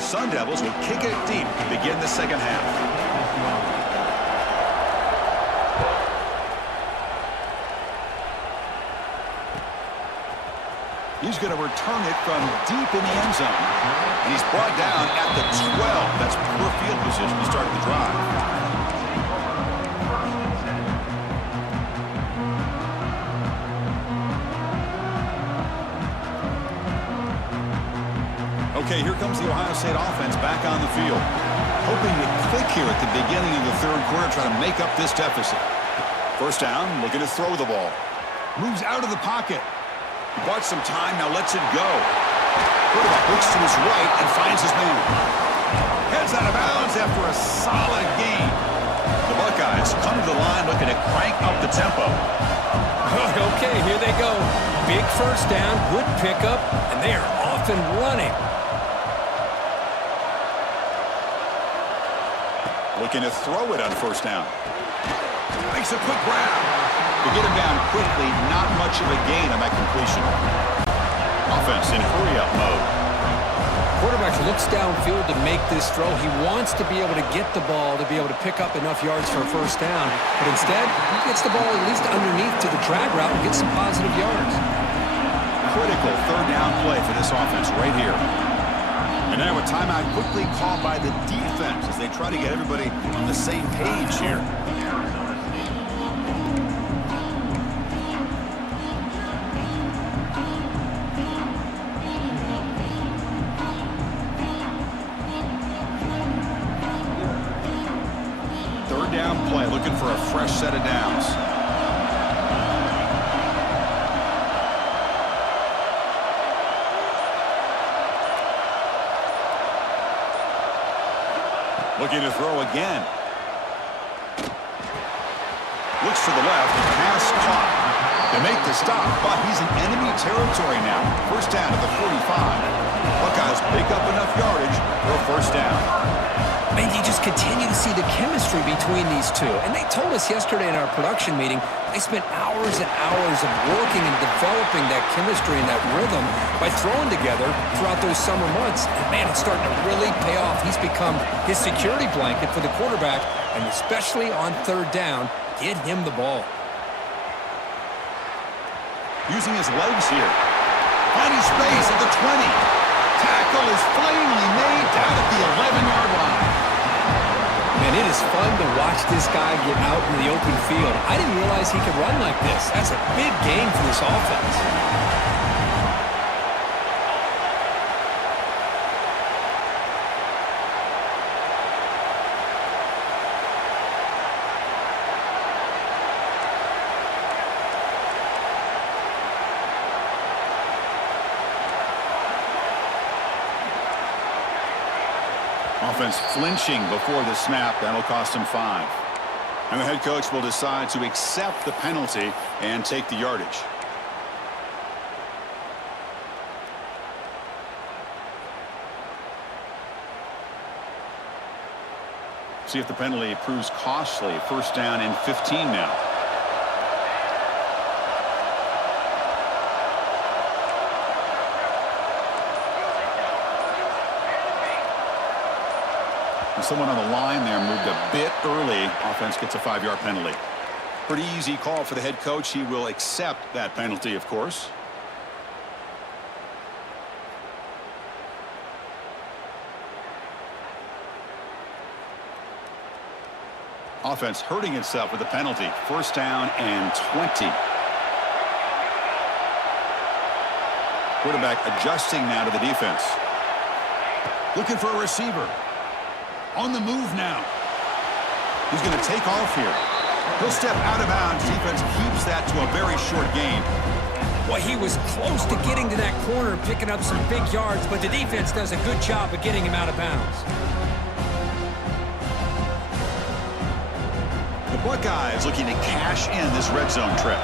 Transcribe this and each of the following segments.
the Sun Devils will kick it deep to begin the second half. He's going to return it from deep in the end zone. And he's brought down at the 12. That's poor field position to start the drive. Okay, here comes the Ohio State offense back on the field. Hoping to click here at the beginning of the third quarter, trying to make up this deficit. First down, looking to throw the ball. Moves out of the pocket. He bought some time, now lets it go. Quarterback looks to his right and finds his man. Heads out of bounds after a solid gain. The Buckeyes come to the line looking to crank up the tempo. Okay, here they go. Big first down, good pickup, and they are off and running. Looking to throw it on first down. Makes a quick grab. To get him down quickly, not much of a gain on that completion. Offense in hurry-up mode. Quarterback looks downfield to make this throw. He wants to be able to get the ball to be able to pick up enough yards for a first down. But instead, he gets the ball at least underneath to the drag route and gets some positive yards. Critical third down play for this offense right here. And now a timeout quickly called by the defense as they try to get everybody on the same page here. Third down play, looking for a fresh set of downs. Looking to throw again. Looks to the left. Pass caught. They make the stop, but he's in enemy territory now. First down at the 45. Buckeyes pick up enough yardage for a first down. And you just continue to see the chemistry between these two. And they told us yesterday in our production meeting, they spent hours and hours of working and developing that chemistry and that rhythm by throwing together throughout those summer months. And man, it's starting to really pay off. He's become his security blanket for the quarterback, and especially on third down, get him the ball. Using his legs here. Finding space at the 20. Tackle is finally made down at the 11-yard line. Man, it is fun to watch this guy get out in the open field. I didn't realize he could run like this. That's a big gain for this offense. Offense flinching before the snap. That'll cost him 5. And the head coach will decide to accept the penalty and take the yardage. See if the penalty proves costly. First down and 15 now. Someone on the line there moved a bit early. Offense gets a 5-yard penalty. Pretty easy call for the head coach. He will accept that penalty, of course. Offense hurting itself with a penalty. First down and 20. Quarterback adjusting now to the defense. Looking for a receiver. On the move now. He's going to take off here. He'll step out of bounds. Defense keeps that to a very short gain. Well, he was close to getting to that corner and picking up some big yards, but the defense does a good job of getting him out of bounds. The Buckeyes looking to cash in this red zone trip.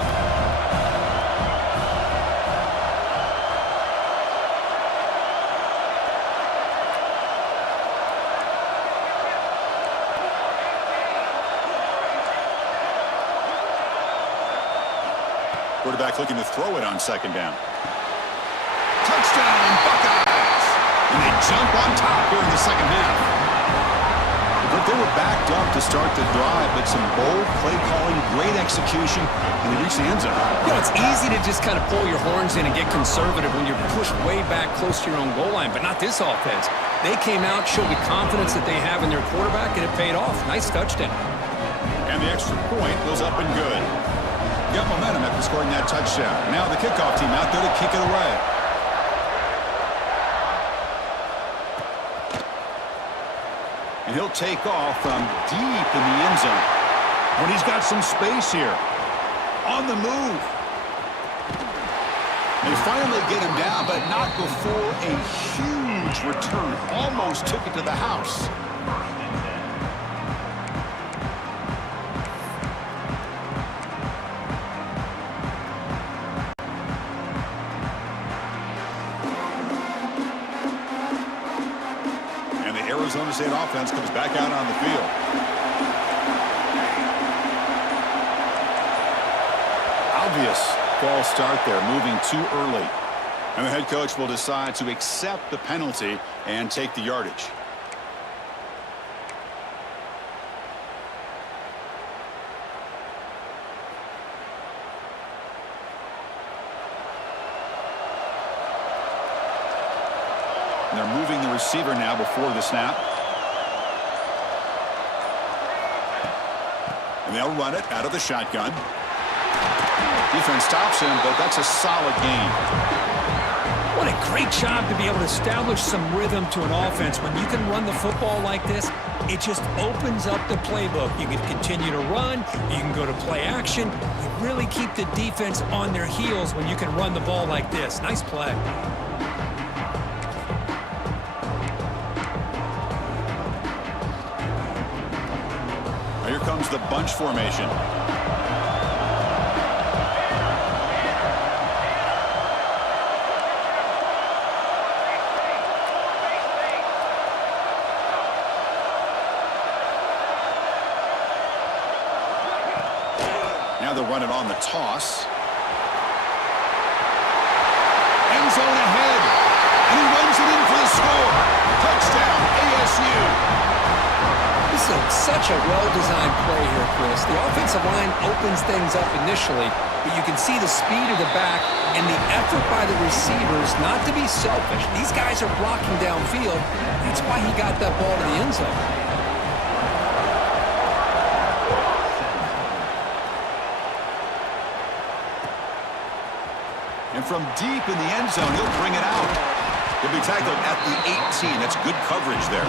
Quarterback looking to throw it on second down. Touchdown, Buckeyes! And they jump on top here in the second half. But they were backed up to start the drive, but some bold play calling, great execution, and they reached the end zone. You know, it's easy to just kind of pull your horns in and get conservative when you're pushed way back close to your own goal line, but not this offense. They came out, showed the confidence that they have in their quarterback, and it paid off. Nice touchdown. And the extra point goes up and good. Got momentum after scoring that touchdown. Now the kickoff team out there to kick it away. And he'll take off from deep in the end zone. When he's got some space here. On the move. They finally get him down, but not before a huge return. Almost took it to the house. Arizona State offense comes back out on the field. Obvious false start there, moving too early. And the head coach will decide to accept the penalty and take the yardage. They're moving the receiver now before the snap. And they'll run it out of the shotgun. Defense stops him, but that's a solid gain. What a great job to be able to establish some rhythm to an offense. When you can run the football like this, it just opens up the playbook. You can continue to run. You can go to play action. You really keep the defense on their heels when you can run the ball like this. Nice play. Here comes the bunch formation. Now they'll run it on the toss. End zone ahead. And he runs it in for the score. Touchdown, ASU. This is such a well-designed play here, Chris. The offensive line opens things up initially, but you can see the speed of the back and the effort by the receivers not to be selfish. These guys are blocking downfield. That's why he got that ball to the end zone. And from deep in the end zone, he'll bring it out. He'll be tackled at the 18. That's good coverage there.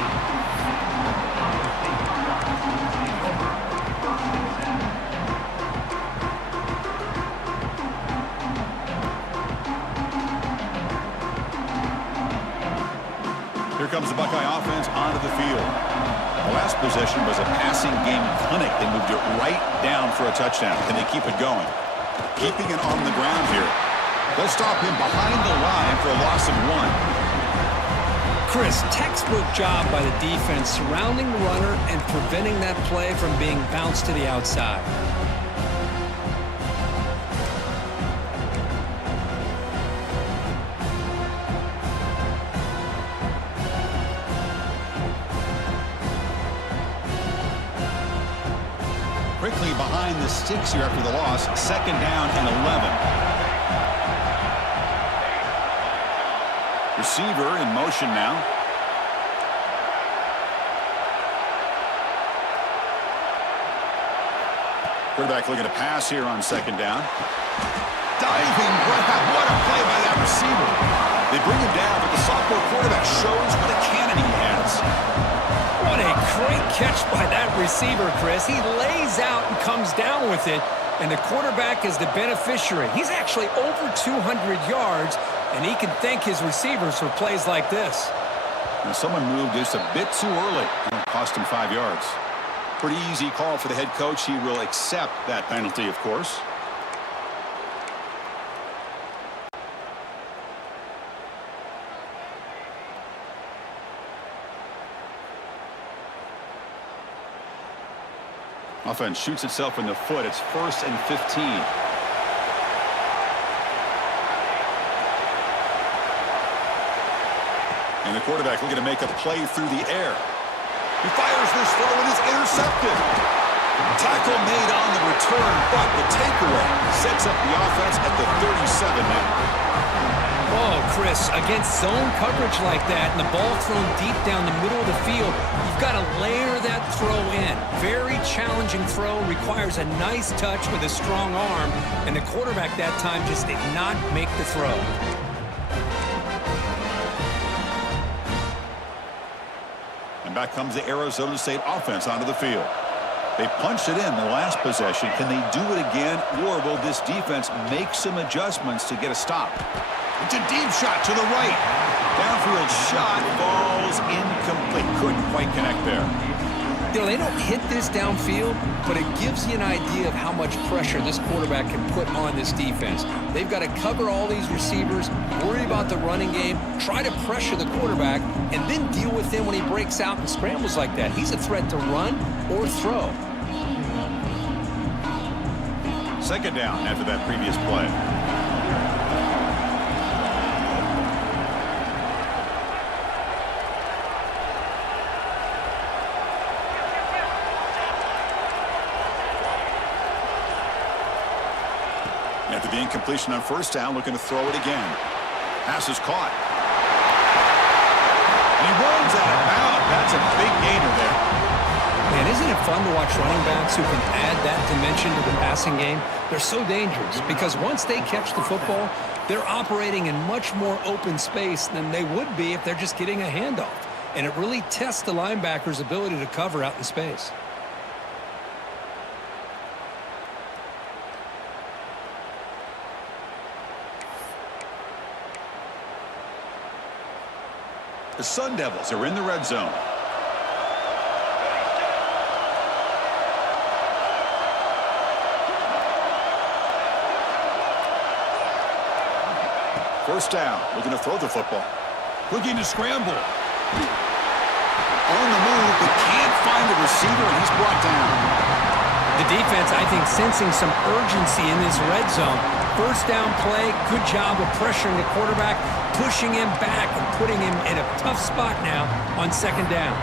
Here comes the Buckeye offense onto the field. The last possession was a passing game clinic. They moved it right down for a touchdown. Can they keep it going? Keeping it on the ground here. They'll stop him behind the line for a loss of 1. Chris, textbook job by the defense surrounding the runner and preventing that play from being bounced to the outside. Quickly behind the sticks here after the loss. 2nd down and 11. Receiver in motion now. Quarterback looking to pass here on 2nd down. Diving grab. What a play by that receiver. They bring him down, but the sophomore quarterback shows what a cannon he has. What a great catch by that receiver, Chris. He lays out and comes down with it, and the quarterback is the beneficiary. He's actually over 200 yards, and he can thank his receivers for plays like this. Now someone moved just a bit too early. It cost him 5 yards. Pretty easy call for the head coach. He will accept that penalty, of course. Offense shoots itself in the foot. It's 1st and 15. And the quarterback looking to make a play through the air. He fires this throw and is intercepted. Tackle made on the return, but the takeaway sets up the offense at the 37 now. Oh, Chris, against zone coverage like that and the ball thrown deep down the middle of the field, you've got to layer that throw in. Very challenging throw, requires a nice touch with a strong arm, and the quarterback that time just did not make the throw. And back comes the Arizona State offense onto the field. They punched it in the last possession. Can they do it again, or will this defense make some adjustments to get a stop? It's a deep shot to the right. Downfield shot falls incomplete. Couldn't quite connect there. You know, they don't hit this downfield, but it gives you an idea of how much pressure this quarterback can put on this defense. They've got to cover all these receivers, worry about the running game, try to pressure the quarterback, and then deal with him when he breaks out and scrambles like that. He's a threat to run or throw. Second down after that previous play. After the incompletion on first down, looking to throw it again. Pass is caught. And he runs out of bounds. That's a big gainer there. Man, isn't it fun to watch running backs who can add that dimension to the passing game? They're so dangerous because once they catch the football, they're operating in much more open space than they would be if they're just getting a handoff. And it really tests the linebacker's ability to cover out in space. The Sun Devils are in the red zone. First down, looking to throw the football. Looking to scramble. On the move, but can't find the receiver, and he's brought down. The defense, I think, sensing some urgency in this red zone. First down play, good job of pressuring the quarterback, pushing him back and putting him in a tough spot now on second down.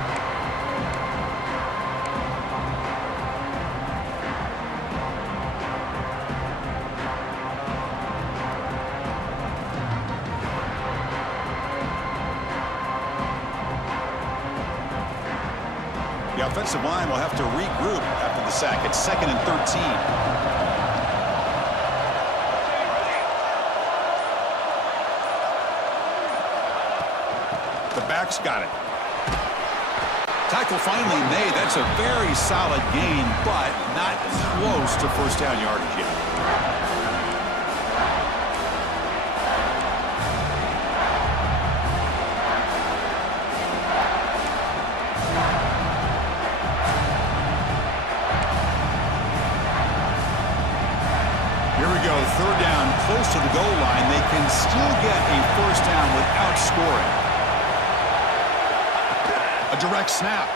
The offensive line will have to regroup after the sack. It's 2nd and 13. The back's got it. Tackle finally made. That's a very solid gain, but not close to first down yardage yet. Here we go, third down, close to the goal line. They can still get a first down without scoring. A direct snap.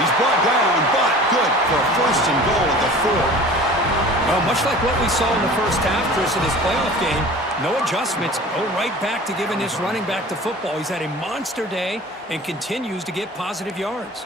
He's brought down, but good for a first and goal at the 4. Well, much like what we saw in the first half, Chris, in this playoff game, no adjustments. Go right back to giving this running back the football. He's had a monster day and continues to get positive yards.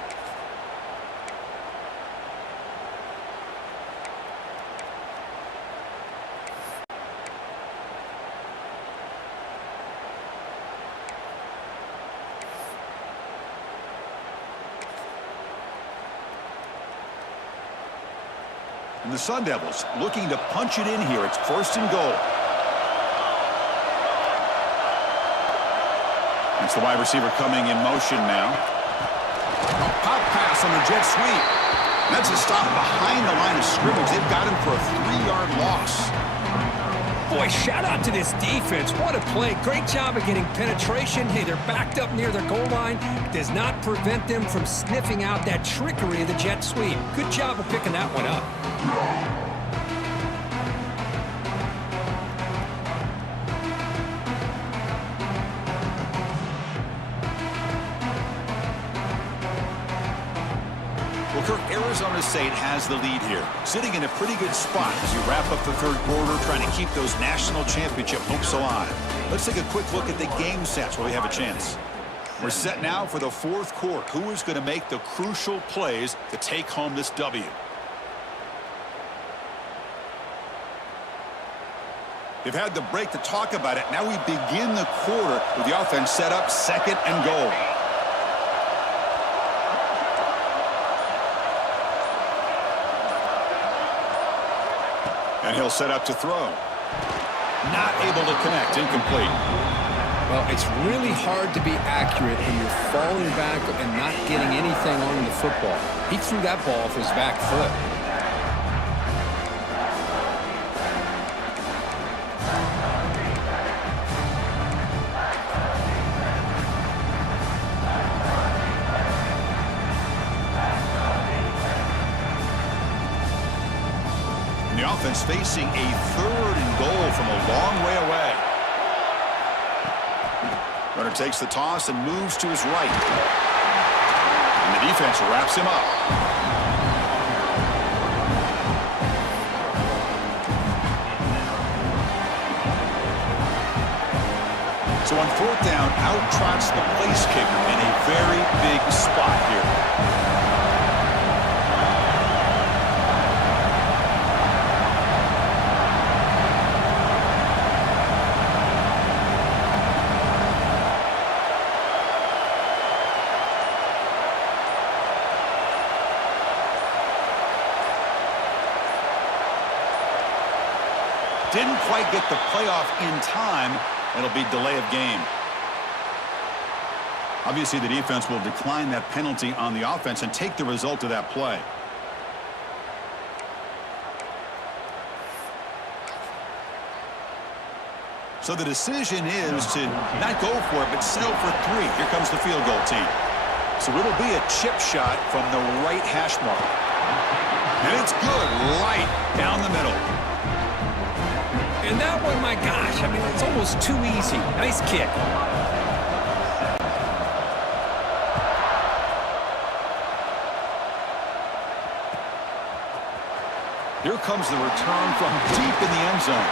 And the Sun Devils looking to punch it in here. It's first and goal. It's the wide receiver coming in motion now. A pop pass on the jet sweep. That's a stop behind the line of scrimmage. They've got him for a 3-yard loss. Boy, shout out to this defense. What a play. Great job of getting penetration. Hey, they're backed up near their goal line. Does not prevent them from sniffing out that trickery of the jet sweep. Good job of picking that one up. Well, Kirk, Arizona State has the lead here, sitting in a pretty good spot as we wrap up the third quarter, trying to keep those national championship hopes alive. Let's take a quick look at the game sets where we have a chance. We're set now for the fourth quarter. Who is going to make the crucial plays to take home this W? They've had the break to talk about it. Now we begin the quarter with the offense set up, second and goal. And he'll set up to throw. Not able to connect, incomplete. Well, it's really hard to be accurate when you're falling back and not getting anything on the football. He threw that ball off his back foot. The offense facing a third and goal from a long way away. Runner takes the toss and moves to his right. And the defense wraps him up. So on fourth down, out trots the place kicker in a very big spot here. Didn't quite get the playoff in time. It'll be delay of game. Obviously, the defense will decline that penalty on the offense and take the result of that play. So the decision is to not go for it, but settle for 3. Here comes the field goal team. So it'll be a chip shot from the right hash mark. And it's good right down the middle. And that one, my gosh, I mean, it's almost too easy. Nice kick. Here comes the return from deep in the end zone.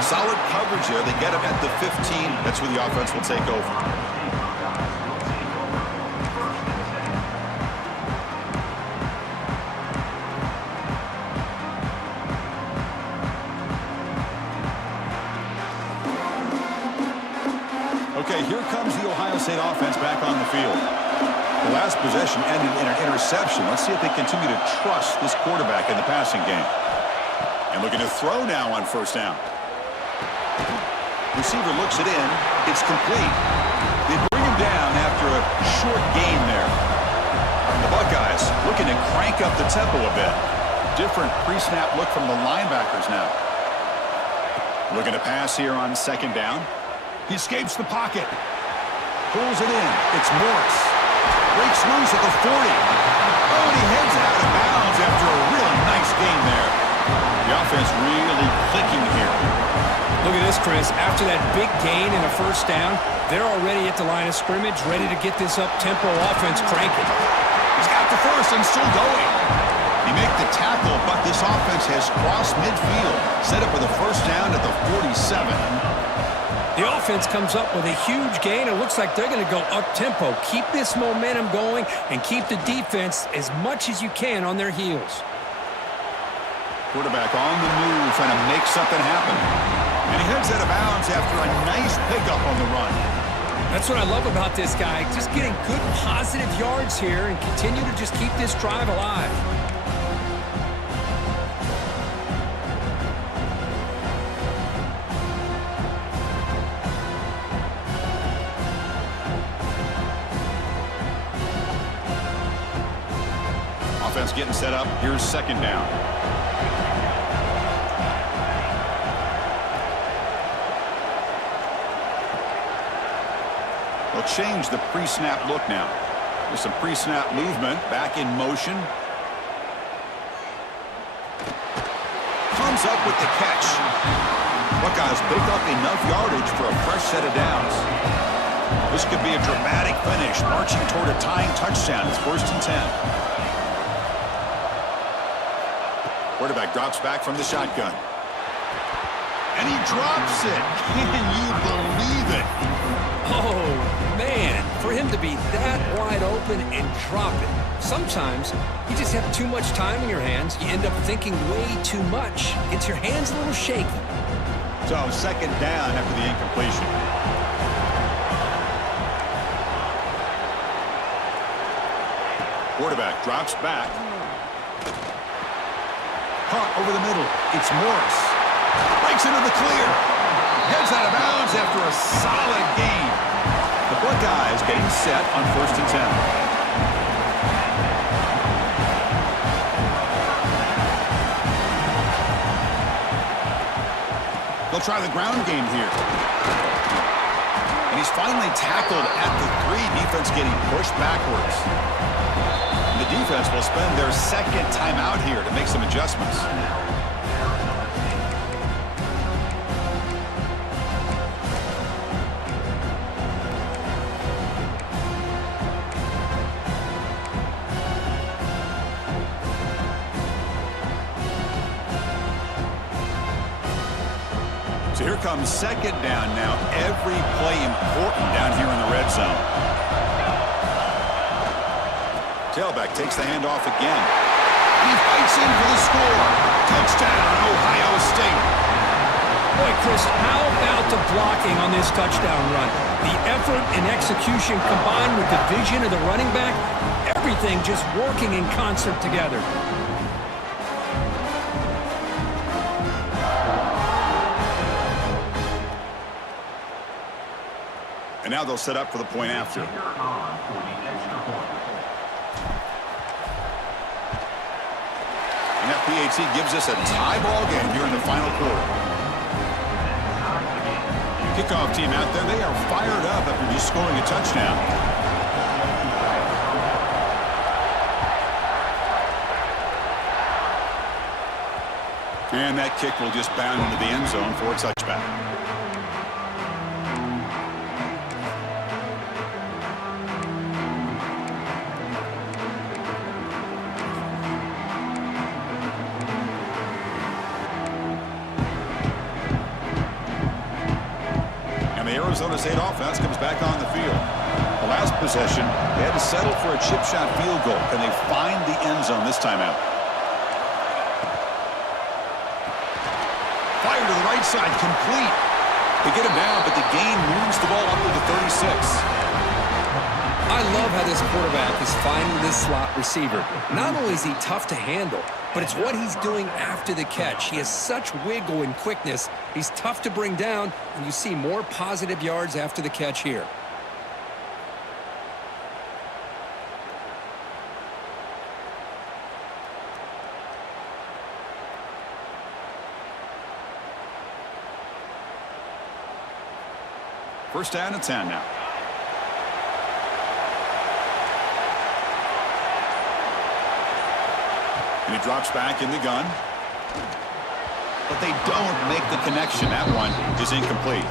Solid coverage there. They get him at the 15. That's where the offense will take over. Okay, here comes the Ohio State offense back on the field. The last possession ended in an interception. Let's see if they continue to trust this quarterback in the passing game. And looking to throw now on first down. Receiver looks it in. It's complete. They bring him down after a short gain there. The Buckeyes looking to crank up the tempo a bit. Different pre-snap look from the linebackers now. Looking to pass here on second down. He escapes the pocket. Pulls it in. It's Morris. Breaks loose at the 40. Oh, and he heads out of bounds after a really nice gain there. The offense really clicking here. Look at this, Chris. After that big gain in a first down, they're already at the line of scrimmage, ready to get this up-tempo offense cranking. He's got the first and still going. He make the tackle, but this offense has crossed midfield. Set up with a first down at the 47. The offense comes up with a huge gain. It looks like they're going to go up-tempo. Keep this momentum going and keep the defense as much as you can on their heels. Quarterback on the move, trying to make something happen. And he heads out of bounds after a nice pickup on the run. That's what I love about this guy. Just getting good, positive yards here and continue to just keep this drive alive. Offense getting set up. Here's second down. They'll change the pre-snap look now. There's some pre-snap movement. Back in motion. Comes up with the catch. Buckeyes pick up enough yardage for a fresh set of downs. This could be a dramatic finish, marching toward a tying touchdown. It's 1st and 10. Quarterback drops back from the shotgun. And he drops it. Can you believe it? Oh, man, for him to be that wide open and drop it. Sometimes you just have too much time in your hands. You end up thinking way too much. Gets your hands a little shaky. So second down after the incompletion. Quarterback drops back. Caught over the middle. It's Morris. Breaks into the clear. Heads out of bounds after a solid gain. The Buckeyes getting set on 1st and 10. They'll try the ground game here. And he's finally tackled at the 3. Defense getting pushed backwards. And the defense will spend their second timeout here to make some adjustments. So here comes second down now. Every play important down here in the red zone. Tailback takes the handoff again. He fights in for the score. Touchdown, Ohio State. Boy, Chris, how about the blocking on this touchdown run? The effort and execution combined with the vision of the running back, everything just working in concert together. And now they'll set up for the point after. And that PAT gives us a tie ball game here in the final quarter. Kickoff team out there, they are fired up after just scoring a touchdown. And that kick will just bound into the end zone for a touchback. Arizona State offense comes back on the field. The last possession, they had to settle for a chip shot field goal. Can they find the end zone this time out? Fire to the right side, complete. They get him down, but the gain moves the ball up to the 36. I love how this quarterback is finding this slot receiver. Not only is he tough to handle, but it's what he's doing after the catch. He has such wiggle and quickness. He's tough to bring down, and you see more positive yards after the catch here. First down and 10 now. And he drops back in the gun. But they don't make the connection. That one is incomplete.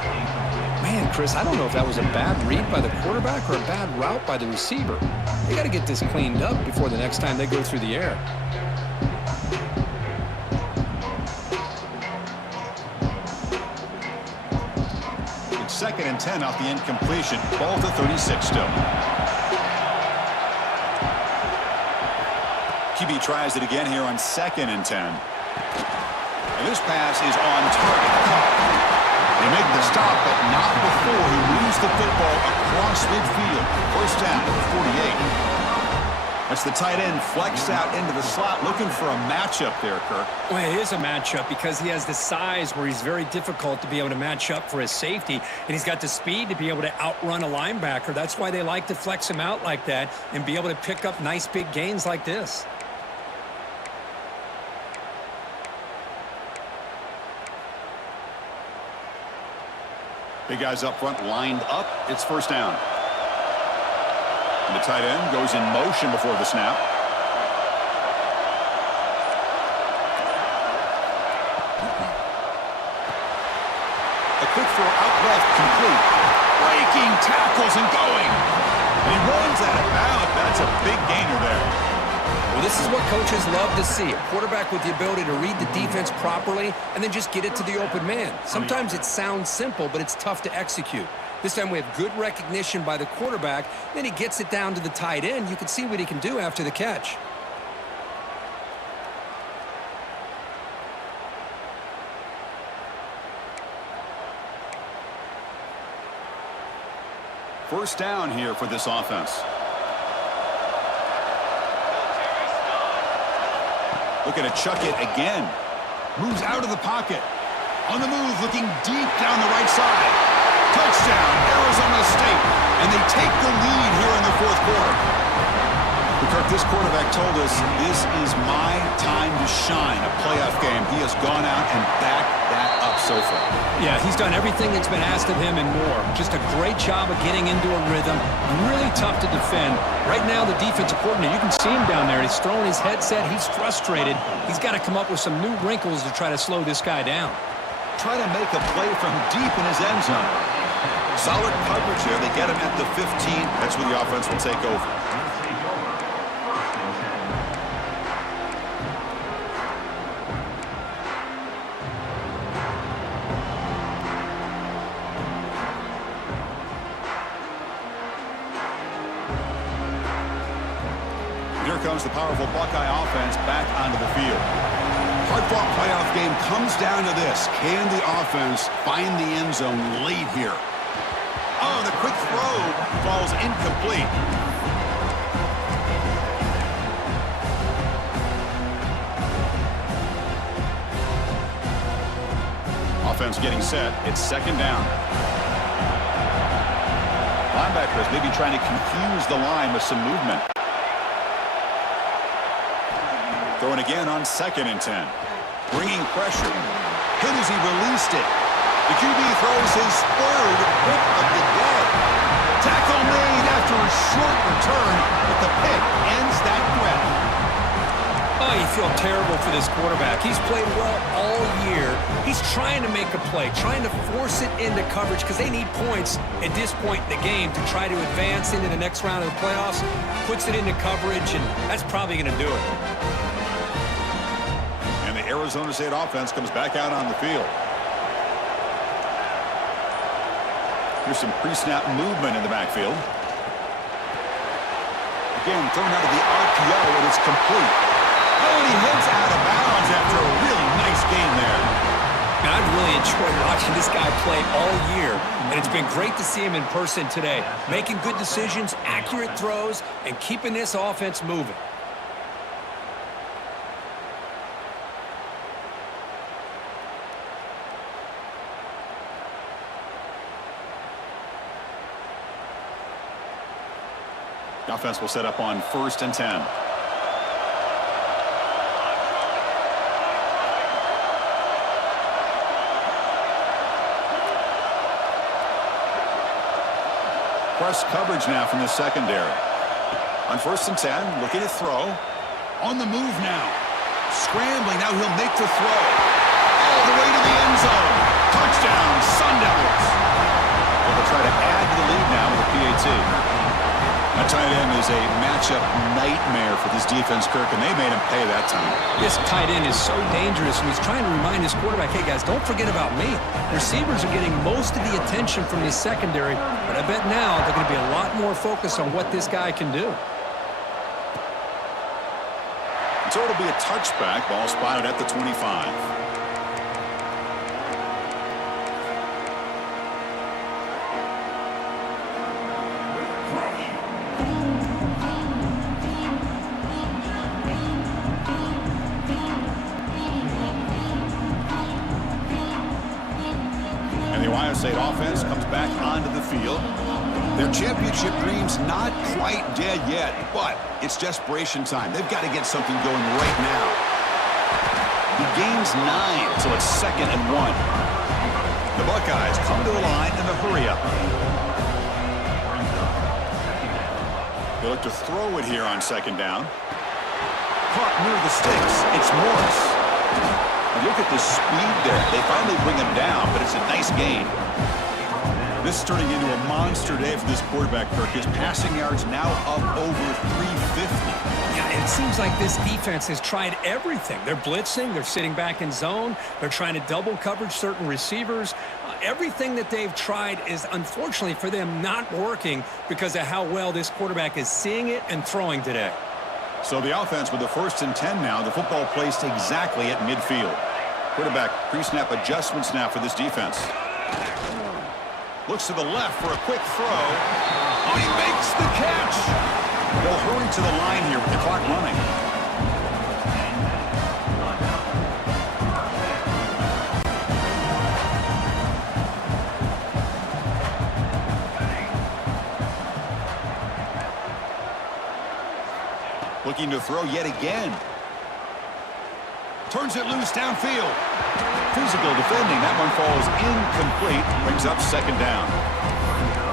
Man, Chris, I don't know if that was a bad read by the quarterback or a bad route by the receiver. They got to get this cleaned up before the next time they go through the air. It's 2nd and 10 off the incompletion. Ball to 36 still. QB tries it again here on 2nd and 10. And this pass is on target. They make the stop, but not before he moves the football across midfield. First down at the 48. That's the tight end flexed out into the slot, looking for a matchup there, Kirk. Well, it is a matchup because he has the size where he's very difficult to be able to match up for his safety, and he's got the speed to be able to outrun a linebacker. That's why they like to flex him out like that and be able to pick up nice big gains like this. Big guys up front lined up. It's first down. And the tight end goes in motion before the snap. A quick throw out left, complete. Breaking tackles and going. And he runs out of bounds. That's a big gainer there. Well, this This is what coaches love to see, a quarterback with the ability to read the defense properly and then just get it to the open man. Sometimes it sounds simple, but it's tough to execute. This time we have good recognition by the quarterback, then he gets it down to the tight end. You can see what he can do after the catch. First down here for this offense. Looking to chuck it again. Moves out of the pocket. On the move, looking deep down the right side. Touchdown, Arizona State. And they take the lead here in the fourth quarter. Kirk, this quarterback told us this is my time to shine, a playoff game. He has gone out and backed that up so far. Yeah, he's done everything that's been asked of him and more. Just a great job of getting into a rhythm. Really tough to defend. Right now, the defensive coordinator, you can see him down there. He's throwing his headset. He's frustrated. He's got to come up with some new wrinkles to try to slow this guy down. Try to make a play from deep in his end zone. Solid coverage here. They get him at the 15. That's where the offense will take over. Here comes the powerful Buckeye offense back onto the field. Hard-fought playoff game comes down to this. Can the offense find the end zone late here? Oh, the quick throw falls incomplete. Offense getting set. It's second down. Linebackers maybe trying to confuse the line with some movement. Throwing again on 2nd and 10. Bringing pressure. Hit as he released it. The QB throws his third pick of the day. Tackle made after a short return, but the pick ends that threat. Oh, you feel terrible for this quarterback. He's played well all year. He's trying to make a play, trying to force it into coverage because they need points at this point in the game to try to advance into the next round of the playoffs. Puts it into coverage, and that's probably going to do it. Arizona State offense comes back out on the field. Here's some pre-snap movement in the backfield. Again, thrown out of the RPO, and it's complete. Oh, and he heads out of bounds after a really nice game there. And I've really enjoyed watching this guy play all year, and it's been great to see him in person today. Making good decisions, accurate throws, and keeping this offense moving. Offense will set up on 1st and 10. Press coverage now from the secondary. On 1st and 10, looking to throw. On the move now. Scrambling, now he'll make the throw. All the way to the end zone. Touchdown, Sun Devils. They'll try to add to the lead now with a PAT. That tight end is a matchup nightmare for this defense, Kirk, and they made him pay that time. This tight end is so dangerous, and he's trying to remind his quarterback, hey, guys, don't forget about me. Receivers are getting most of the attention from this secondary, but I bet now they're going to be a lot more focused on what this guy can do. So it'll be a touchback, ball spotted at the 25. State offense comes back onto the field. Their championship dream's not quite dead yet, but it's desperation time. They've got to get something going right now. The game's 9, so it's 2nd and 1. The Buckeyes come to the line in a hurry-up. They look to throw it here on 2nd down. Caught near the sticks. It's Morris. And look at the speed there. They finally bring him down, but it's a nice gain. This is turning into a monster day for this quarterback, Kirk. His passing yards now up over 350. Yeah, and it seems like this defense has tried everything. They're blitzing. They're sitting back in zone. They're trying to double coverage certain receivers. Everything that they've tried is, unfortunately for them, not working because of how well this quarterback is seeing it and throwing today. So the offense with the 1st and 10 now. The football placed exactly at midfield. Quarterback pre-snap adjustments now for this defense. Looks to the left for a quick throw. Oh, he makes the catch. They'll hurry to the line here with the clock running. Looking to throw yet again. Turns it loose downfield. Physical defending. That one falls incomplete. Brings up 2nd down.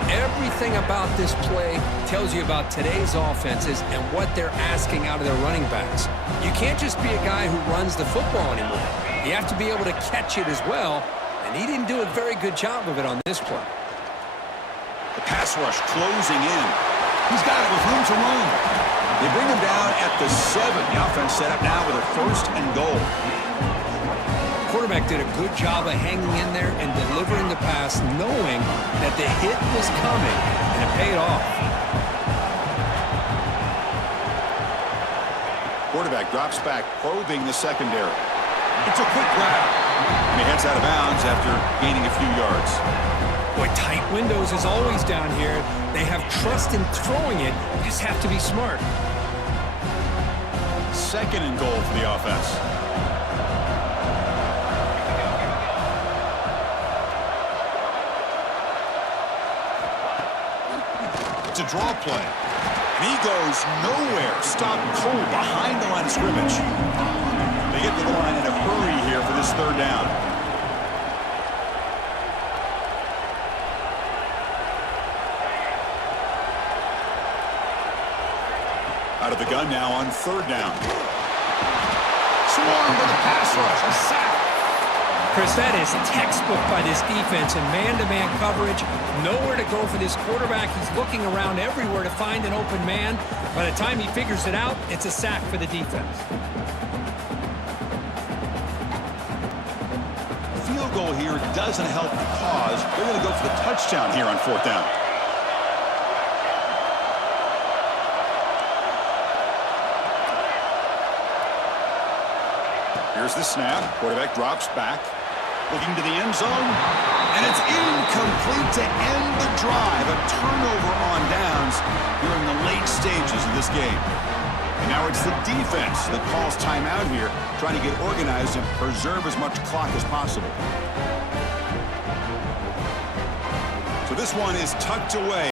Everything about this play tells you about today's offenses and what they're asking out of their running backs. You can't just be a guy who runs the football anymore. You have to be able to catch it as well, and he didn't do a very good job of it on this play. The pass rush closing in. He's got it with room to run. They bring him down at the 7. The offense set up now with a 1st and goal. Quarterback did a good job of hanging in there and delivering the pass, knowing that the hit was coming, and it paid off. Quarterback drops back, probing the secondary. It's a quick grab, and he heads out of bounds after gaining a few yards. Boy, tight windows is always down here. They have trust in throwing it. You just have to be smart. 2nd and goal for the offense. It's a draw play. And he goes nowhere. Stopped cold behind the line of scrimmage. They get to the line in a hurry here for this 3rd down. Out of the gun now on 3rd down. Swarmed by the pass rush. A sack. Chris, that is textbook by this defense in man-to-man coverage. Nowhere to go for this quarterback. He's looking around everywhere to find an open man. By the time he figures it out, it's a sack for the defense. A field goal here doesn't help the cause. They're going to go for the touchdown here on 4th down. Here's the snap. Quarterback drops back. Looking to the end zone. And it's incomplete to end the drive. A turnover on downs here in the late stages of this game. And now it's the defense that calls timeout here, trying to get organized and preserve as much clock as possible. So this one is tucked away.